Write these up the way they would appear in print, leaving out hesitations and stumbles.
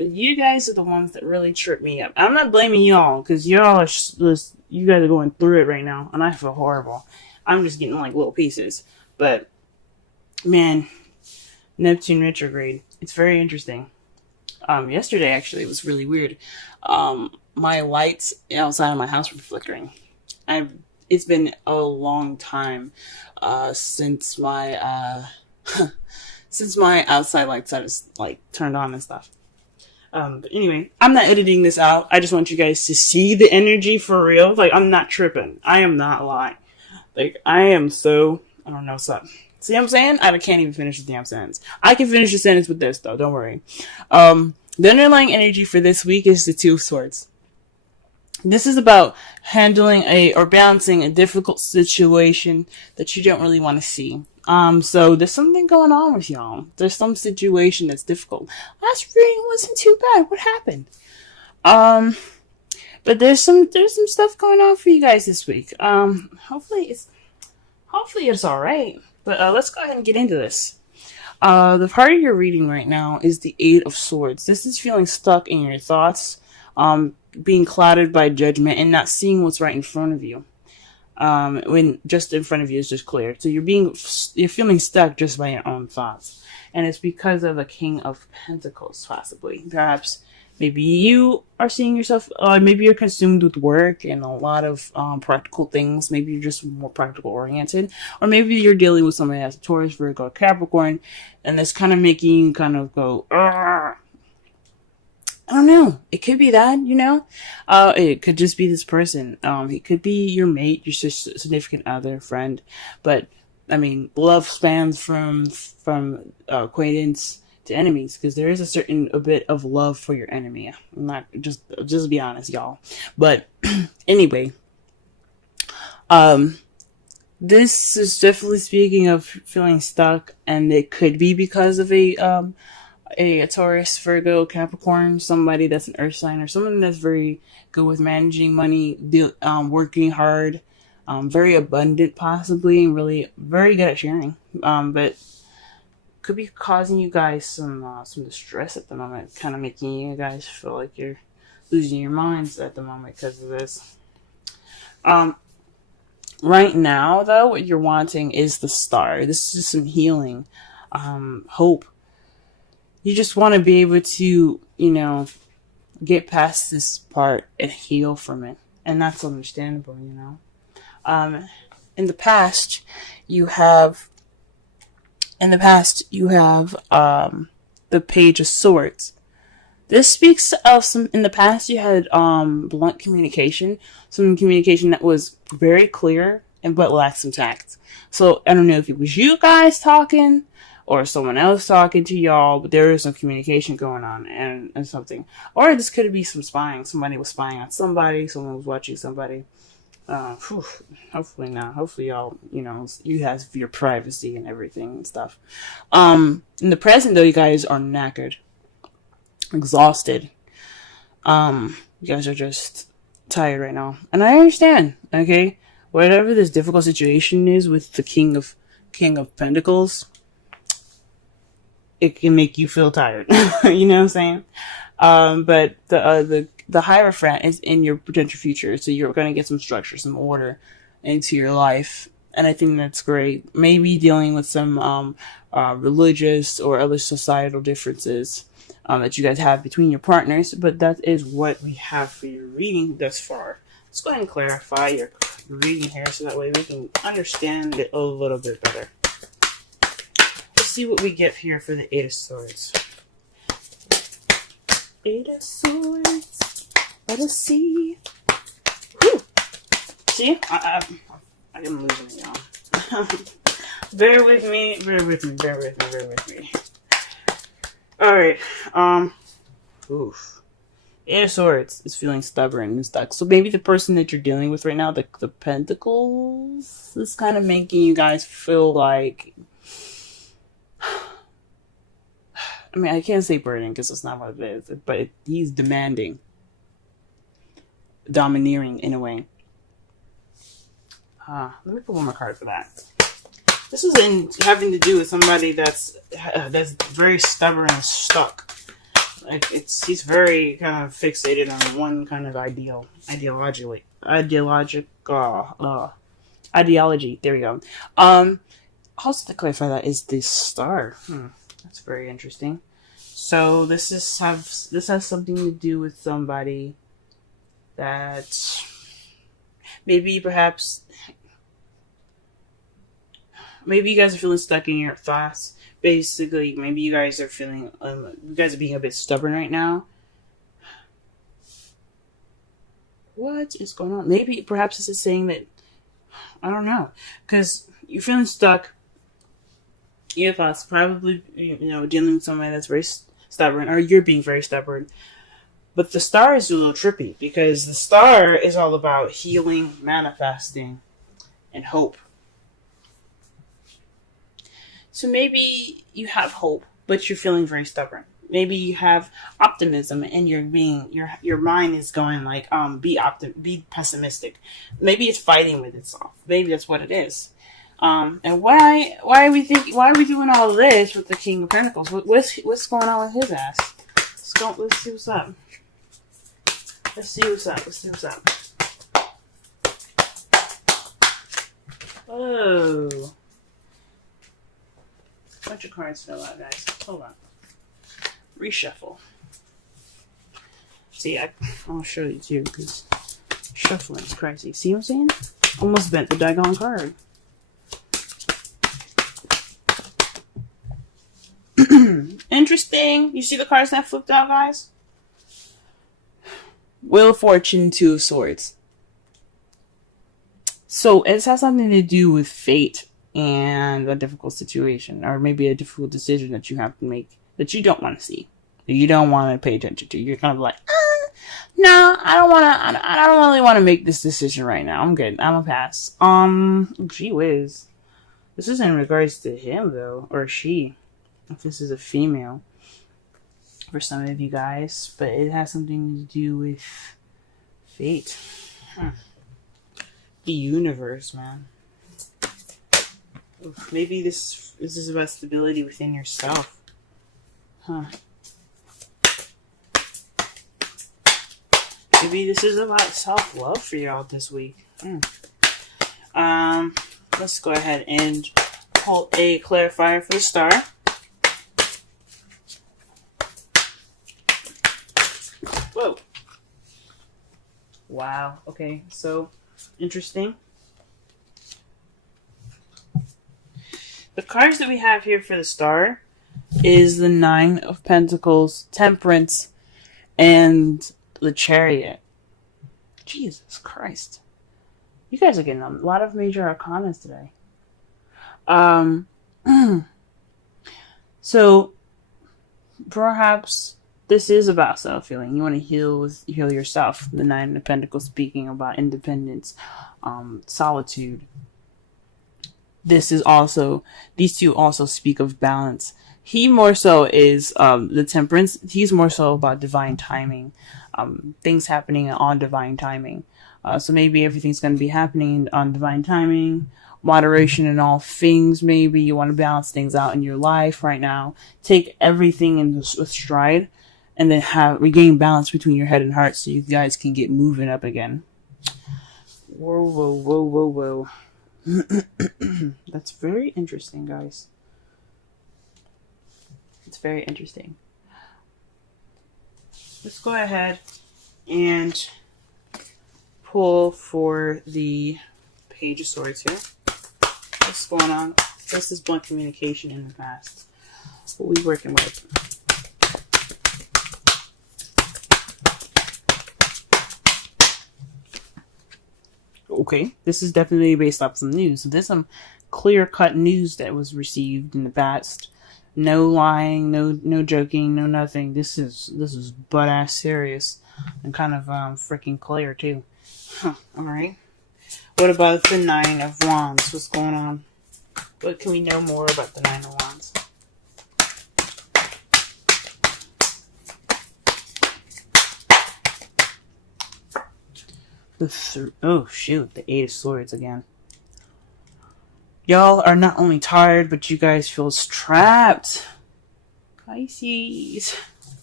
But you guys are the ones that really trip me up. I'm not blaming y'all, because y'all are just, you guys are going through it right now, and I feel horrible. I'm just getting like little pieces. But, man, Neptune retrograde. It's very interesting. Yesterday, actually, it was really weird. My lights outside of my house were flickering. It's been a long time since my since my outside lights are like turned on and stuff. But anyway, I'm not editing this out. I just want you guys to see the energy for real. Like, I'm not tripping. I am not lying. Like, I am so, I don't know, so. See what I'm saying? I can't even finish the damn sentence. I can finish the sentence with this, though. Don't worry. The underlying energy for this week is the Two of Swords. This is about handling or balancing a difficult situation that you don't really want to see. So there's something going on with y'all. There's some situation that's difficult. Last reading wasn't too bad. What happened? But there's some stuff going on for you guys this week. Hopefully it's all right. But let's go ahead and get into this. The part of your reading right now is the Eight of Swords. This is feeling stuck in your thoughts, being clouded by judgment, and not seeing what's right in front of you. When just in front of you is just clear. So you're feeling stuck just by your own thoughts. And it's because of the King of Pentacles, possibly. Perhaps maybe you are seeing yourself, maybe you're consumed with work and a lot of practical things. Maybe you're just more practical oriented. Or maybe you're dealing with somebody that's a Taurus, Virgo, Capricorn, and that's kind of making you kind of go, Argh. I don't know. It could be that, you know. It could just be this person. It could be your mate, your significant other, friend. But I mean, love spans from acquaintance to enemies, because there is a bit of love for your enemy. I'm not just be honest, y'all. But anyway, this is definitely speaking of feeling stuck, and it could be because of a Taurus, Virgo, Capricorn, somebody that's an earth sign, or someone that's very good with managing money, working hard, very abundant possibly, and really very good at sharing. But could be causing you guys some distress at the moment, kind of making you guys feel like you're losing your minds at the moment because of this. Right now, though, what you're wanting is the Star. This is some healing, hope. You just want to be able to, get past this part and heal from it. And that's understandable, In the past, you have the Page of Swords. This speaks of in the past you had blunt communication, some communication that was very clear but lacked some tact. So I don't know if it was you guys talking or someone else talking to y'all, but there is some communication going on and something. Or this could be some spying. Somebody was spying on somebody, someone was watching somebody. Hopefully not. Hopefully y'all, you have your privacy and everything and stuff. In the present though, you guys are knackered, exhausted. You guys are just tired right now. And I understand, okay? Whatever this difficult situation is with the King of Pentacles, it can make you feel tired. You know what I'm saying? But the Hierophant is in your potential future, so you're going to get some structure, some order into your life, and I think that's great. Maybe dealing with some religious or other societal differences that you guys have between your partners, but that is what we have for your reading thus far. Let's go ahead and clarify your reading here, so that way we can understand it a little bit better. Let's see what we get here for the Eight of Swords. Eight of Swords. Let us see. Whew. See? I am losing it, y'all. Bear with me. Alright. Oof. Eight of Swords is feeling stubborn and stuck. So maybe the person that you're dealing with right now, the Pentacles, is kind of making you guys feel like... I mean, I can't say burden because that's not what it is, but he's demanding, domineering in a way. Let me put one more card for that. This is having to do with somebody that's very stubborn and stuck. He's very kind of fixated on one kind of ideology. There we go. Also to clarify, that is the star. That's very interesting. So this has something to do with somebody that maybe you guys are feeling stuck in your thoughts. Basically, maybe you guys are feeling you guys are being a bit stubborn right now. What is going on? Maybe perhaps this is saying that, I don't know, because you're feeling stuck. Your thoughts, probably, dealing with somebody that's very stubborn, or you're being very stubborn. But the star is a little trippy, because the star is all about healing, manifesting, and hope. So maybe you have hope, but you're feeling very stubborn. Maybe you have optimism, and your mind is going like, be pessimistic. Maybe it's fighting with itself. Maybe that's what it is. And why are we doing all of this with the King of Pentacles? What's going on with his ass? Let's see what's up. Let's see what's up. Oh. Bunch of cards fell out, guys. Hold on. Reshuffle. See, I'll show you too, because shuffling is crazy. See what I'm saying? Almost bent the daggone card. Interesting. You see the cards that flipped out, guys? Wheel of Fortune, Two of Swords. So it has something to do with fate and a difficult situation, or maybe a difficult decision that you have to make that you don't want to see, that you don't want to pay attention to. You're kind of like, no, I don't really want to make this decision right now. I'm good. I'm a pass. Gee whiz. This is in regards to him though, or she. If this is a female, for some of you guys, but it has something to do with fate. The universe, man. Oof, maybe this is about stability within yourself. Maybe this is about self-love for y'all this week. Let's go ahead and pull a clarifier for the star. Whoa. Wow. Okay, so interesting. The cards that we have here for the star is the Nine of Pentacles, Temperance, and the Chariot. Jesus Christ. You guys are getting a lot of major arcanas today. So, perhaps this is about self-healing. You want to heal yourself. The Nine of Pentacles speaking about independence, solitude. These two also speak of balance. He more so is the Temperance. He's more so about divine timing, things happening on divine timing. So maybe everything's going to be happening on divine timing, moderation in all things. Maybe you want to balance things out in your life right now. Take everything with stride, and then regain balance between your head and heart, so you guys can get moving up again. Whoa, whoa, whoa, whoa, whoa. That's very interesting, guys. It's very interesting. Let's go ahead and pull for the Page of Swords here. What's going on? This is blunt communication in the past. What we working with? Okay, this is definitely based off some news. So there's some clear-cut news that was received in the past. No lying, no joking, no nothing. This is butt-ass serious and kind of freaking clear too. Alright. What about the Nine of Wands? What's going on? What can we know more about the Nine of Wands? Oh shoot, the Eight of Swords again. Y'all are not only tired, but you guys feel trapped. Pisces.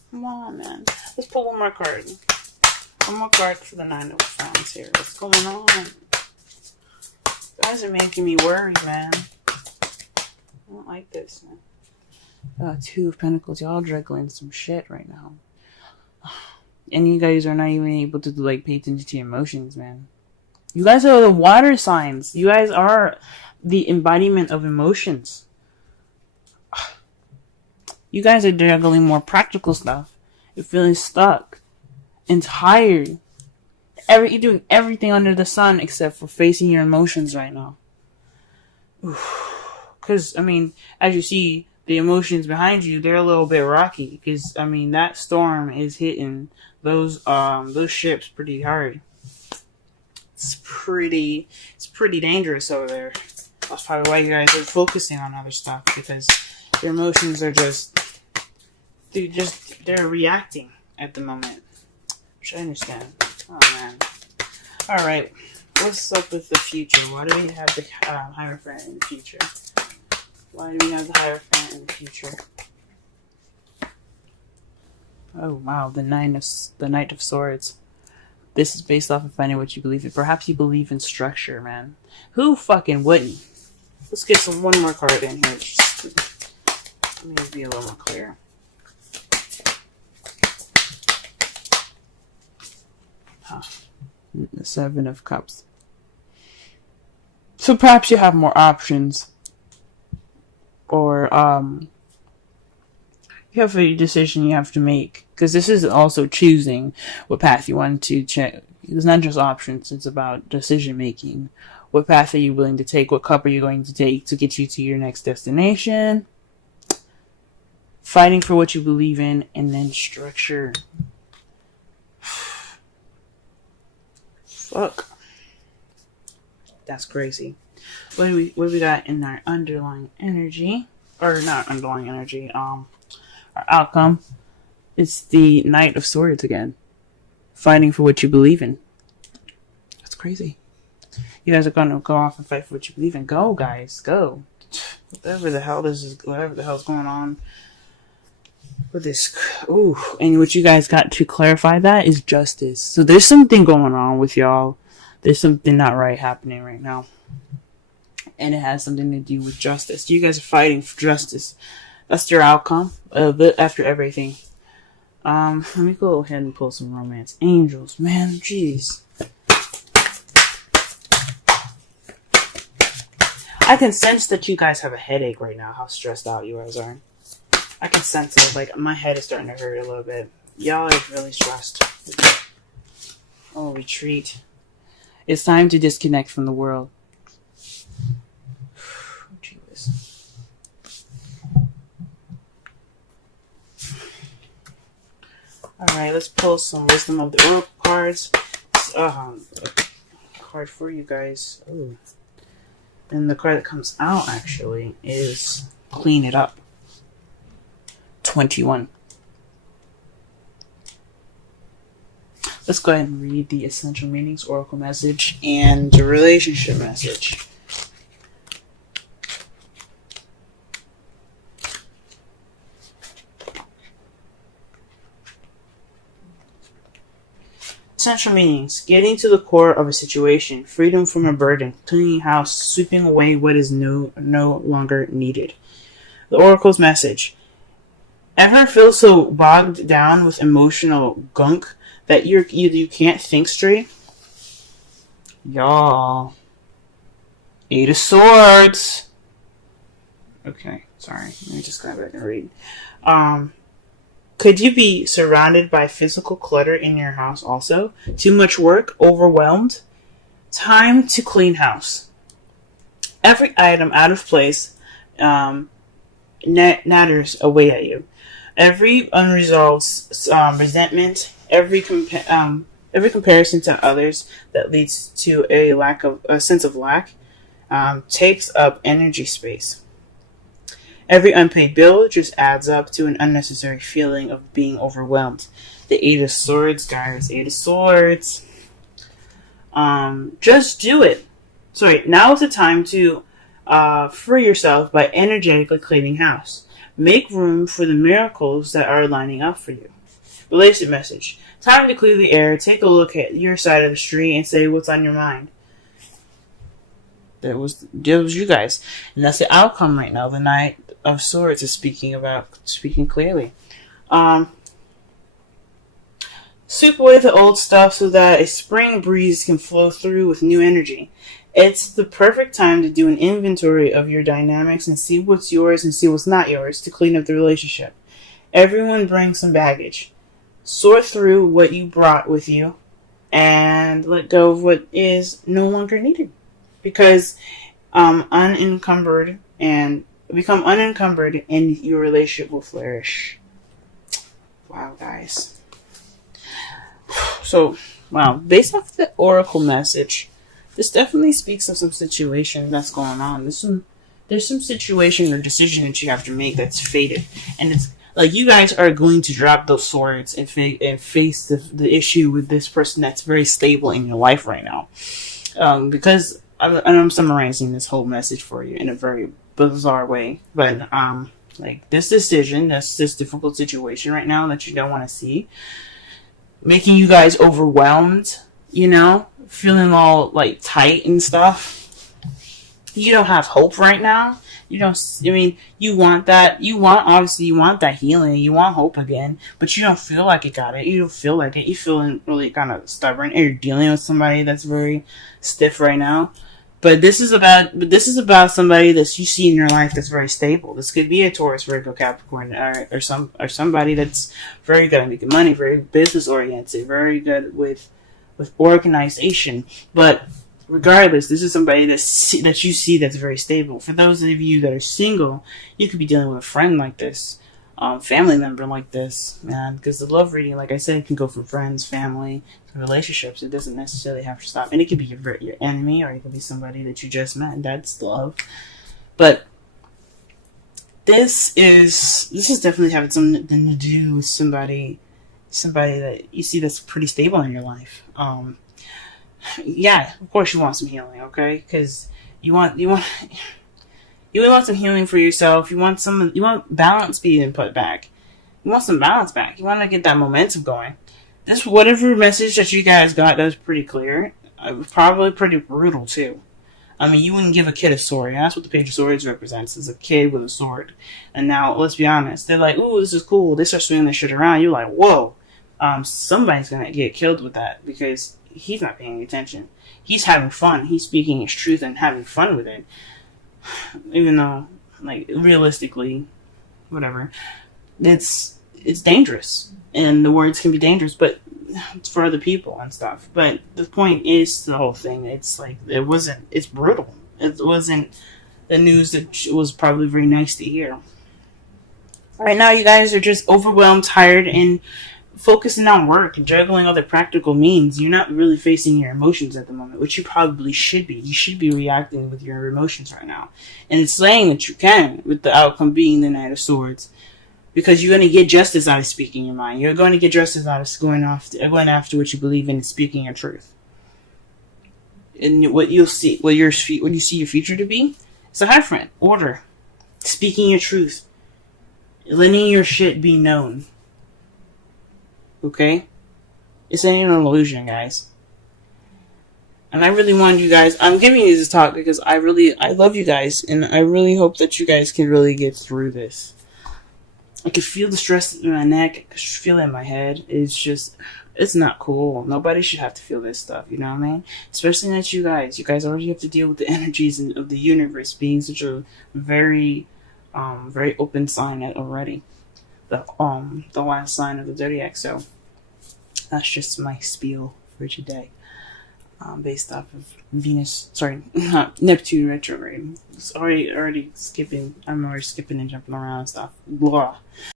Come on, man. Let's pull one more card. One more card for the Nine of Wands here. What's going on? You guys are making me worry, man. I don't like this, man. Two of Pentacles. Y'all juggling some shit right now. And you guys are not even able to, like, pay attention to your emotions, man. You guys are the water signs. You guys are the embodiment of emotions. You guys are juggling more practical stuff. You're feeling stuck and tired. You're doing everything under the sun except for facing your emotions right now. Because, I mean, as you see, the emotions behind you, they're a little bit rocky. Because, I mean, that storm is hitting those ships pretty hard. It's pretty dangerous over there. That's probably why you guys are focusing on other stuff, because your emotions are they're reacting at the moment. Which I understand. Oh man. Alright. What's up with the future? Why do we have the Hierophant in the future? Why do we have the Hierophant in the future? Oh wow, the Knight of Swords. This is based off of finding what you believe in. Perhaps you believe in structure, man. Who fucking wouldn't? Let's get one more card in here. Just let me be a little more clear. The Seven of Cups. So perhaps you have more options. Or, you have a decision you have to make. Because this is also choosing what path you want to check. It's not just options, it's about decision making. What path are you willing to take? What cup are you going to take to get you to your next destination? Fighting for what you believe in, and then structure. Fuck. That's crazy. What do we got in our underlying energy? Or not underlying energy, our outcome. It's the Knight of Swords again. Fighting for what you believe in. That's crazy. You guys are gonna go off and fight for what you believe in. Go, guys, go. Whatever the hell's going on with this. Ooh, and what you guys got to clarify that is justice. So there's something going on with y'all. There's something not right happening right now. And it has something to do with justice. You guys are fighting for justice. That's your outcome. After everything. Let me go ahead and pull some romance angels, man. Jeez. I can sense that you guys have a headache right now. How stressed out you guys are. I can sense it. Like, my head is starting to hurt a little bit. Y'all are really stressed. Oh, retreat. It's time to disconnect from the world. Jesus. Alright, let's pull some Wisdom of the Oracle cards. A card for you guys. Ooh. And the card that comes out, actually, is Clean It Up. 21. Let's go ahead and read the Essential Meanings, Oracle message, and the relationship message. Essential meanings: getting to the core of a situation, freedom from a burden, cleaning house, sweeping away what is no longer needed. The Oracle's message: ever feel so bogged down with emotional gunk that you can't think straight? Y'all. 8 of Swords. Okay, sorry. Let me just go back and read. Could you be surrounded by physical clutter in your house also? Too much work? Overwhelmed? Time to clean house. Every item out of place natters away at you. Every unresolved resentment, every comparison to others that leads to a sense of lack, takes up energy space. Every unpaid bill just adds up to an unnecessary feeling of being overwhelmed. The 8 of Swords, guys. 8 of Swords. Just do it. Sorry, now is the time to free yourself by energetically cleaning house. Make room for the miracles that are lining up for you. Relationship message. Time to clear the air. Take a look at your side of the street and say what's on your mind. That was you guys. And that's the outcome right now. The Knight of Swords is speaking clearly. Sweep away the old stuff so that a spring breeze can flow through with new energy. It's the perfect time to do an inventory of your dynamics and see what's yours and see what's not yours to clean up the relationship. Everyone brings some baggage. Sort through what you brought with you and let go of what is no longer needed. Because unencumbered and become unencumbered and your relationship will flourish. Wow, guys. So, wow, based off the oracle message, this definitely speaks of some situation that's going on. There's some situation or decision that you have to make that's fated. And it's like you guys are going to drop those swords and face the issue with this person that's very stable in your life right now. Because I'm summarizing this whole message for you in a very bizarre way. But like this decision, this difficult situation right now that you don't want to see, making you guys overwhelmed, feeling all like tight and stuff. You don't have hope right now. You want that. You want that healing. You want hope again, but you don't feel like you got it. You don't feel like it. You're feeling really kind of stubborn, and you're dealing with somebody that's very stiff right now. But this is about somebody that you see in your life that's very stable. This could be a Taurus, Virgo, Capricorn, or somebody that's very good at making money, very business oriented, very good with organization. But regardless, this is somebody that you see that's very stable. For those of you that are single, you could be dealing with a friend like this, family member like this, man. Because the love reading, like I said, can go from friends, family, to relationships. It doesn't necessarily have to stop. And it could be your enemy, or it could be somebody that you just met. That's love. But this is definitely having something to do with somebody that you see that's pretty stable in your life. Yeah, of course you want some healing, okay? Because you want some healing for yourself. You want balance being put back. You want some balance back. You want to get that momentum going. This whatever message that you guys got, that was pretty clear. Probably pretty brutal too. I mean, you wouldn't give a kid a sword. That's what the Page of Swords represents, is a kid with a sword. And now, let's be honest, they're like, ooh, this is cool. They start swinging this shit around. You're like, whoa. Somebody's gonna get killed with that because he's not paying attention. He's having fun. He's speaking his truth and having fun with it. Even though, like, realistically, whatever, it's dangerous. And the words can be dangerous, but it's for other people and stuff. But the point is the whole thing. It's like, it's brutal. It wasn't the news that was probably very nice to hear. Right now, you guys are just overwhelmed, tired, and focusing on work and juggling other practical means. You're not really facing your emotions at the moment, which you probably should be. You should be reacting with your emotions right now. And it's saying that you can, with the outcome being the Knight of Swords. Because you're going to get justice out of speaking your mind. You're going to get justice out of going after what you believe in and speaking your truth. And what you see your future to be, is a Hierophant. Order. Speaking your truth. Letting your shit be known. Okay? It's ain't an illusion, guys. And I really want you guys, I'm giving you this talk because I love you guys, and I really hope that you guys can really get through this. I can feel the stress in my neck, I can feel it in my head. It's not cool. Nobody should have to feel this stuff, you know what I mean? Especially not you guys. You guys already have to deal with the energies of the universe being such a very, very open sign already. The last sign of the zodiac. So that's just my spiel for today, based off of Neptune retrograde. It's already skipping. I'm already skipping and jumping around and stuff. Blah.